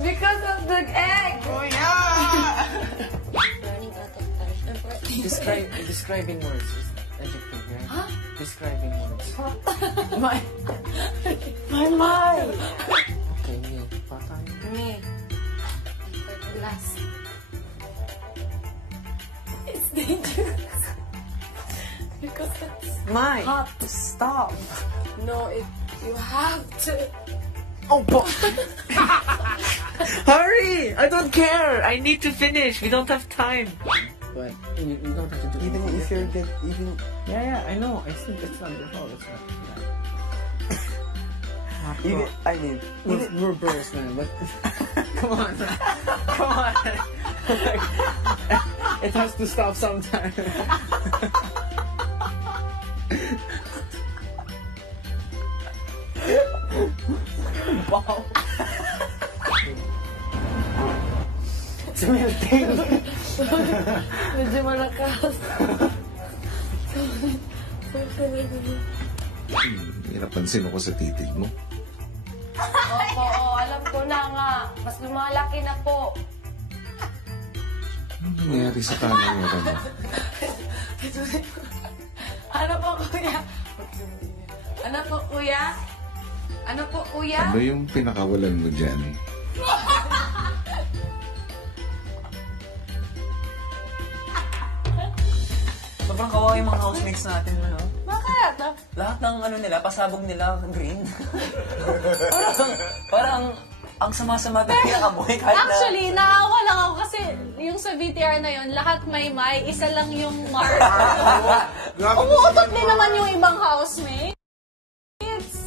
Because of the egg! Kuya! Running out of time. Describing words is adjective, right? Huh? Describing words. My Okay, me. Patay. Me. For the last. It's dangerous. Because that's My. hot. Stop. No, you have to. Oh, hurry! I don't care. I need to finish. We don't have time. But you don't have to do. Even if you're good, even... Yeah, I know. I think it's not your fault. It's not. Yeah. Even, I mean... We're bros, man. But come on, come on. Like, it has to stop sometime. Wow. It's melting. Medyo malakas. Napansin ako sa titig mo. Opo, alam ko na nga. Mas lumalaki na po. Ano nangyayari sa kanang mo? Ano po, kuya? Ano po, kuya? Ano po, kuya? Ano yung pinakawalan mo dyan? Sobrang kawawa yung mga housemates natin, ano? Bakit? Lahat ng ano nila, pasabog nila, green. parang ang sama-sama tayo nakabuhay kahit na... Actually, naawa lang ako kasi yung sa VTR na yon lahat may, isa lang yung mark. Umuutot din naman yung ibang housemate.